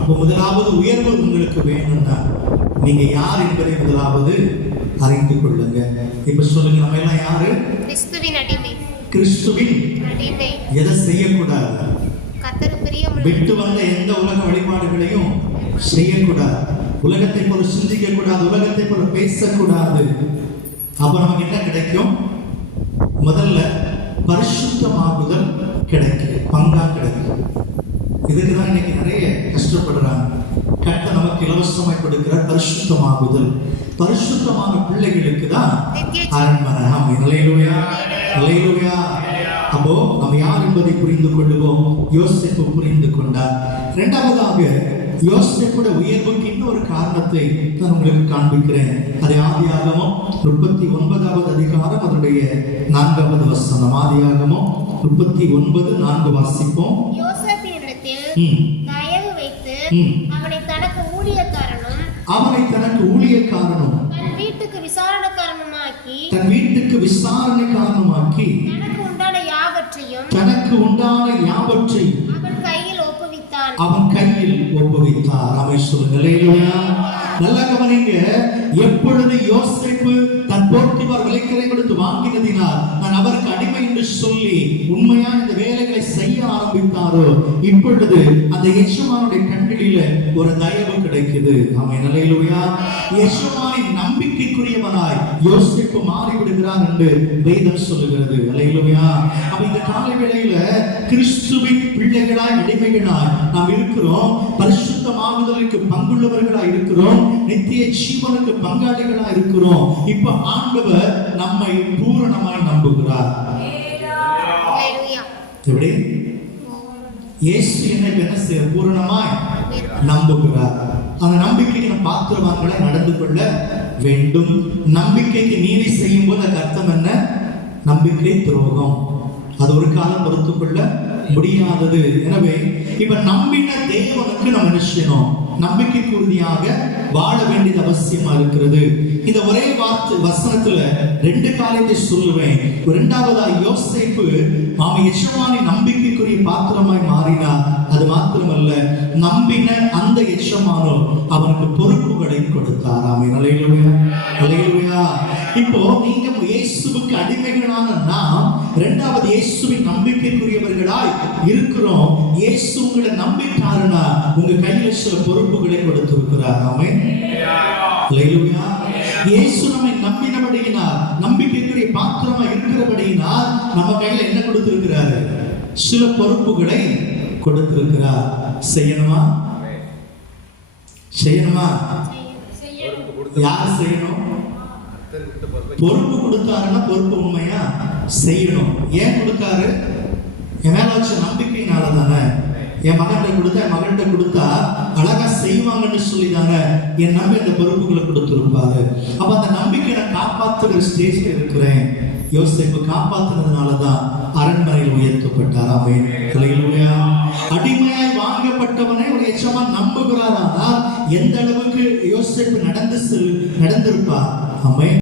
அப்போ முதலாவது உயர்வு உங்களுக்கு வேணும்னா நீங்க யார் என்பதை முதலாவது அறிந்து கொள்ளுங்க. இப்ப சொல்லுங்க நம்ம எல்லாம் யாரு? கிறிஸ்துவின் எதை செய்யக்கூடாது? விட்டு வந்த எந்த உலக வழிபாடுகளையும் செய்யக்கூடாது. உலகத்தை போல சிந்திக்க கூடாது உலகத்தை போல பேசக்கூடாது. அப்ப நமக்கு என்ன கிடைக்கும்? முதல்ல பரிசுத்தமாகுதல் கிடைக்கும் பங்கா கிடைக்கும் இதுக்கு தான் இன்னைக்கு நிறைய கஷ்டப்படுறாங்க. கட்ட நமக்கு இலவசமாய் கொடுக்கிற பரிசுத்தமாகுதல். பரிசுத்தமான பிள்ளைகளுக்கு தான் நித்திய அரண்மனை ஆமா நிலையிலுயா நிலையிலுயா அப்போ நம்ம யார் என்பதை புரிந்து கொள்ளுவோம்? யோசிப்பு புரிந்து கொண்டார். இரண்டாவதாக யோசிப்போட உயர்வுக்கு இன்னொரு காரணத்தை நான் உங்களுக்கு காண்பிக்கிறேன். அதை ஆதியாகமும் முப்பத்தி ஒன்பதாவது அதிகாரம் அதனுடைய நான்காவது வசனம். ஆதியாகமும் முப்பத்தி ஒன்பது நான்கு வாசிப்போம். தயவு வைத்து ம். அவனை தனக்கு ஊழியக்காரனும் அவனை தனக்கு ஊழியக்காரனும் தன் வீட்டுக்கு விசாரணக்காரனுமாக்கி தன் வீட்டுக்கு விசாரணை காரணமாக்கி தனக்கு உண்டான யாவற்றையும் தனக்கு உண்டான யாவற்றை அவன் கையில் ஒப்புவித்தான். அவன் கையில் ஒப்புவித்தார். அவை சொல்லுங்களேயா நல்ல கவனிங்க. எப்பொழுது யோசிப்பு தன் போர்த்திவார் விலைக்கரை கொடுத்து வாங்கினதினால் நான் அவருக்கு அடிமை என்று சொல்லி உண்மையா இந்த வேலைகளை செய்ய ஆரம்பித்தாரோ இப்பொழுது அந்த எஜமானுடைய கண்களில ஒரு தயவு கிடைக்குது. அவன் நிலையிலுயா எஜமானின் நம்பிக்கைக்குரியவனாய் யோசிப்பு மாறிவிடுகிறான் என்று வேதம் சொல்லுகிறது. நிலையிலுயா அப்ப இந்த காலை வேளையில கிறிஸ்துவின் பிள்ளைகளாய் அடிமைகளாய் நாம் இருக்கிறோம். பரிசுத்தமாகுதலுக்கு பங்குள்ளவர்களாய் இருக்கிறோம். நித்திய ஜீவனுக்கு பங்காளிகளாய் இருக்கிறோம். இப்ப ஆண்டவர் நம்மை பூரணமாய் நம்புகிறார். எப்படி? இயேசு என்னை என்ன பூரணமாய் நம்புகிறார். அந்த நம்பிக்கைக்கு நம்ம பாத்திரவான்களை நடந்து கொள்ள வேண்டும். நம்பிக்கைக்கு நீதி செய்யும் போது அதுக்கு அர்த்தம் என்ன? நம்பிக்கை துரோகம். அது ஒரு காலம் பொறுத்து கொள்ள முடியாதது. எனவே இப்ப நம்பின தேவனுக்கு நம்ம நிச்சயம் செய்யணும்? நம்பிக்கைக்கு உறுதியாக வாழ வேண்டியது அவசியமா இருக்கிறது. இந்த ஒரே வார்த்தை வசனத்துல ரெண்டு காரியத்தை சொல்லுவேன். இரண்டாவதா யோசேப்பு அவன் எஜமானி நம்பிக்கைக்குரிய பாத்திரமாய் மாறினார். அது மாத்திரமல்ல நம்பின அந்த எஜமானோ அவனுக்கு பொறுப்புகளை கொடுத்தார். ஆமை அலையிலுயா. அலையிலுயா. இப்போ நீங்க இயேசுவுக்கு அடிமைகளான நாம் இரண்டாவது இயேசுவின் நம்பிக்கைக்குரியவர்களாய் இருக்கிறோம். இயேசு உங்களை நம்பிட்டாருன்னா உங்க கையில சில பொறுப்புகளை கொடுத்திருக்கிறார். அல்லேலூயா இயேசு நம்மை நம்பினபடியினால் நம்பிக்கைக்குரிய பாத்திரமா இருக்கிறபடியினால் நம்ம கையில என்ன கொடுத்திருக்கிறாரு? சில பொறுப்புகளை கொடுத்திருக்கிறார். செய்யணுமா? செய்யணுமா. யார் செய்யணும்? பொறுப்பு கொடுத்தாருன்னா பொறுப்பு உண்மையா? செய்யணும். ஏன் கொடுத்தாரு? என் மேல வச்ச நம்பிக்கையினால தானே என் மகன்கிட்ட கொடுத்தா என் மகன்கிட்ட கொடுத்தா அழகா செய்வாங்கன்னு சொல்லி தானே என் நம்பி அந்த பொறுப்புகளை கொடுத்திருப்பாரு. அப்ப அந்த நம்பிக்கை நான் காப்பாத்துகிற ஸ்டேஜ்ல இருக்கிறேன். யோசிப்பு காப்பாத்துனதுனால தான் அரண்மனையில் உயர்த்தப்பட்டார். அவன் அடிமையாய் வாங்கப்பட்டவனை ஒரு எச்சமா நம்புகிறார். ஆனால் எந்த அளவுக்கு யோசிப்பு நடந்து செல் நடந்திருப்பார்? அவன்